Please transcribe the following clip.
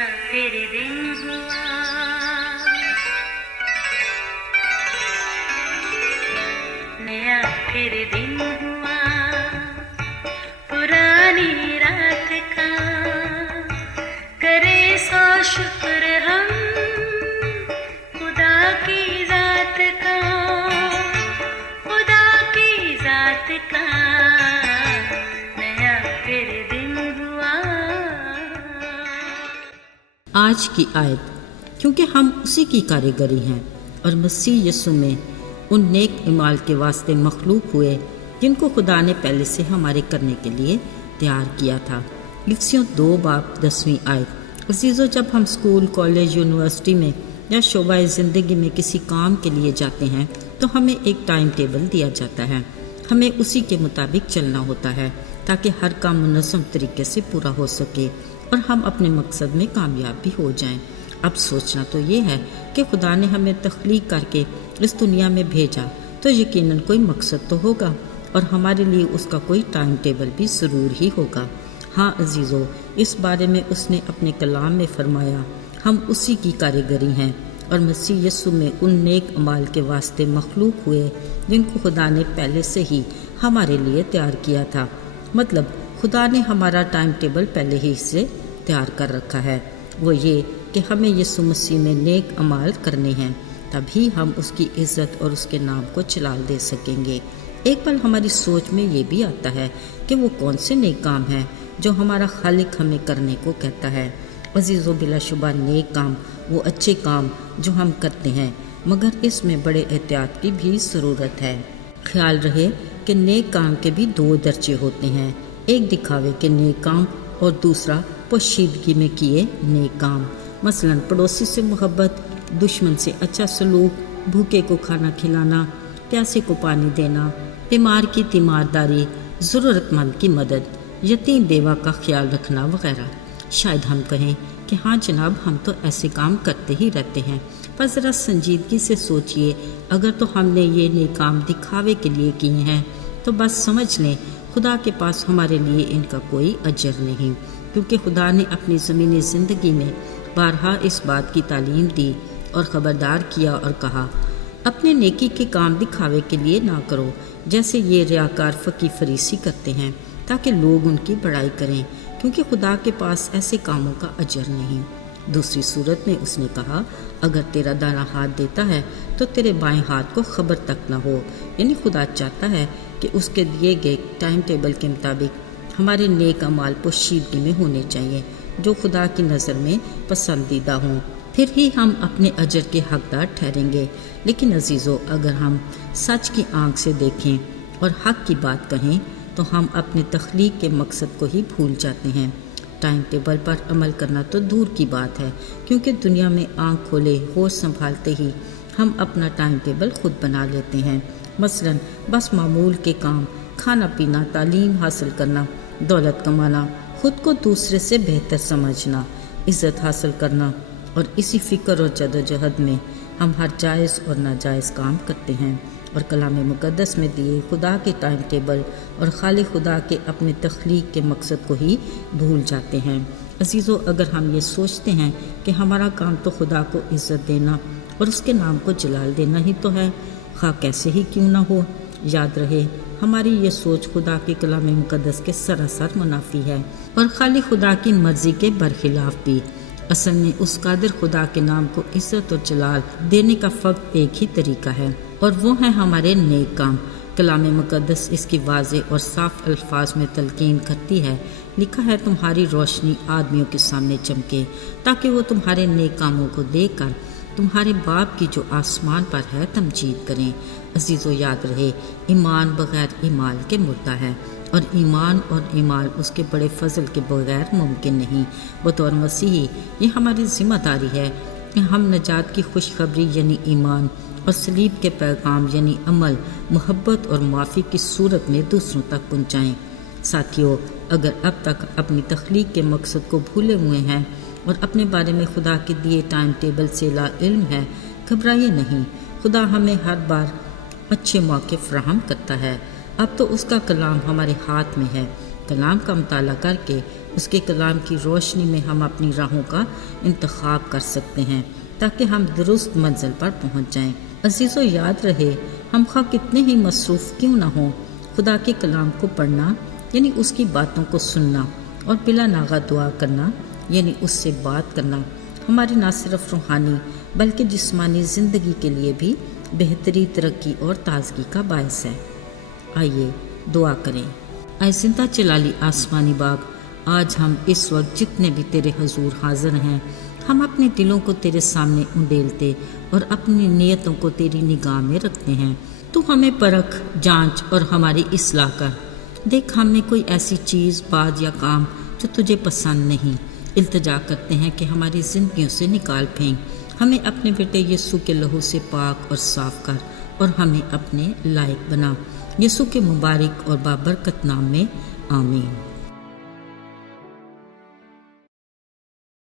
फिर दिन हुआ, नया फिर दिन हुआ, पुरानी रात का करे सो शुक्र हम खुदा की जात का, खुदा की जात का नया फिर दिन हुआ। आज की आयत, क्योंकि हम उसी की कारीगरी हैं और मसीह यीशु में उन नेक इमाल के वास्ते मखलूक हुए जिनको खुदा ने पहले से हमारे करने के लिए तैयार किया था। इफिसियों 2:10 आयत। अजीज़ों, जब हम स्कूल, कॉलेज, यूनिवर्सिटी में या शोबाए ज़िंदगी में किसी काम के लिए जाते हैं तो हमें एक टाइम टेबल दिया जाता है। हमें उसी के मुताबिक चलना होता है ताकि हर काम मुनज़्ज़म तरीके से पूरा हो सके और हम अपने मकसद में कामयाब भी हो जाएं। अब सोचना तो ये है कि खुदा ने हमें तख्लीक करके इस दुनिया में भेजा तो यकीनन कोई मकसद तो होगा और हमारे लिए उसका कोई टाइम टेबल भी ज़रूर ही होगा। हाँ अजीज़ों, इस बारे में उसने अपने कलाम में फरमाया, हम उसी की कारीगरी हैं और मसीह यीशु में उन नेक अमाल के वास्ते मखलूक हुए जिनको खुदा ने पहले से ही हमारे लिए तैयार किया था। मतलब खुदा ने हमारा टाइम टेबल पहले ही से तैयार कर रखा है। वो ये कि हमें यीशु मसीह में नेक अमाल करने हैं, तभी हम उसकी इज़्ज़त और उसके नाम को जलाल दे सकेंगे। एक पल हमारी सोच में ये भी आता है कि वो कौन से नेक काम हैं जो हमारा खालिक हमें करने को कहता है। अजीज़ों, बिलाशुबा नेक काम वो अच्छे काम जो हम करते हैं, मगर इसमें बड़े एहतियात की भी ज़रूरत है। ख्याल रहे कि नेक काम के भी 2 दर्जे होते हैं, एक दिखावे के नेक काम और दूसरा पोशीदगी में किए नेक काम। मसलन पड़ोसी से मोहब्बत, दुश्मन से अच्छा सलूक, भूखे को खाना खिलाना, प्यासे को पानी देना, बीमार की तीमारदारी, ज़रूरतमंद की मदद, यतीम बेवा का ख्याल रखना वगैरह। शायद हम कहें कि हाँ जनाब, हम तो ऐसे काम करते ही रहते हैं, पर ज़रा संजीदगी से सोचिए, अगर तो हमने ये नेक काम दिखावे के लिए किए हैं तो बस समझ लें खुदा के पास हमारे लिए इनका कोई अजर नहीं, क्योंकि खुदा ने अपनी ज़मीनी ज़िंदगी में बारहा इस बात की तालीम दी और ख़बरदार किया और कहा, अपने नेकी के काम दिखावे के लिए ना करो जैसे ये रियाकार फ़की फरीसी करते हैं ताकि लोग उनकी बड़ाई करें, क्योंकि खुदा के पास ऐसे कामों का अजर नहीं। दूसरी सूरत में उसने कहा, अगर तेरा दाना हाथ देता है तो तेरे बाएं हाथ को खबर तक ना हो। यानी खुदा चाहता है कि उसके दिए गए टाइम टेबल के मुताबिक हमारे नेक अमाल पोशीदगी में होने चाहिए जो खुदा की नज़र में पसंदीदा हों, फिर ही हम अपने अजर के हकदार ठहरेंगे। लेकिन अजीज़ों, अगर हम सच की आंख से देखें और हक की बात कहें तो हम अपने तख्लीक के मकसद को ही भूल जाते हैं। टाइम टेबल पर अमल करना तो दूर की बात है, क्योंकि दुनिया में आंख खोले होश संभालते ही हम अपना टाइम टेबल खुद बना लेते हैं। मसलन बस मामूल के काम, खाना पीना, तालीम हासिल करना, दौलत कमाना, खुद को दूसरे से बेहतर समझना, इज़्ज़त हासिल करना, और इसी फ़िक्र और जदोजहद में हम हर जायज़ और नाजायज़ काम करते हैं और कलाम मुक़द्दस में दिए खुदा के टाइम टेबल और खालिक खुदा के अपने तख्लीक के मकसद को ही भूल जाते हैं। अजीज़ों, अगर हम ये सोचते हैं कि हमारा काम तो खुदा को इज़्ज़त देना और उसके नाम को जलाल देना ही तो है, खा कैसे ही क्यों ना हो, याद रहे हमारी ये सोच खुदा के कलाम मुक़द्दस के सरासर मुनाफी है और खाली खुदा की मर्ज़ी के बरखिलाफ़ भी। असल में उस कादिर खुदा के नाम को इज़्ज़त और जलाल देने का फ़क़त एक ही तरीका है और वो है हमारे नेक काम। कलाम मुक़द्दस इसकी वाज़ेह और साफ़ अल्फाज में तलकीन करती है, लिखा है, तुम्हारी रोशनी आदमियों के सामने चमके ताकि वो तुम्हारे नेक कामों को देख कर तुम्हारे बाप की जो आसमान पर है तमजीद करें। अजीज़ों, याद रहे ईमान बग़ैर ईमाल के मुर्दा है और ईमान और ईमाल उसके बड़े फजल के बगैर मुमकिन नहीं। बतौर मसीही ये हमारी ज़िम्मेदारी है कि हम नजात की खुशखबरी यानी ईमान और सलीब के पैगाम यानी अमल, मोहब्बत और माफ़ी की सूरत में दूसरों तक पहुँचाएँ। साथियों, अगर अब तक अपनी तख्लीक के मकसद को भूले हुए हैं और अपने बारे में खुदा के दिए टाइम टेबल से ला इल्म है, घबराइए नहीं। खुदा हमें हर बार अच्छे मौके फराहम करता है। अब तो उसका कलाम हमारे हाथ में है। कलाम का मुताला करके اس کے کلام کی روشنی میں ہم اپنی راہوں کا انتخاب کر سکتے ہیں تاکہ ہم درست منزل پر پہنچ جائیں۔ عزیزو، یاد رہے ہم خواہ کتنے ہی مصروف کیوں نہ ہوں، خدا کے کلام کو پڑھنا یعنی اس کی باتوں کو سننا اور بلا ناغہ دعا کرنا یعنی اس سے بات کرنا ہماری نہ صرف روحانی بلکہ جسمانی زندگی کے لیے بھی بہتری، ترقی اور تازگی کا باعث ہے۔ آئیے دعا کریں۔ اے زندہ جلالی آسمانی باغ، آج ہم اس وقت جتنے بھی تیرے حضور حاضر ہیں، ہم اپنے دلوں کو تیرے سامنے انڈیلتے اور اپنی نیتوں کو تیری نگاہ میں رکھتے ہیں۔ تو ہمیں پرکھ، جانچ اور ہماری اصلاح کر۔ دیکھ ہم میں کوئی ایسی چیز، بات یا کام جو تجھے پسند نہیں، التجا کرتے ہیں کہ ہماری زندگیوں سے نکال پھینک۔ ہمیں اپنے بیٹے یسوع کے لہو سے پاک اور صاف کر اور ہمیں اپنے لائق بنا۔ یسوع کے مبارک اور بابرکت نام میں آمین۔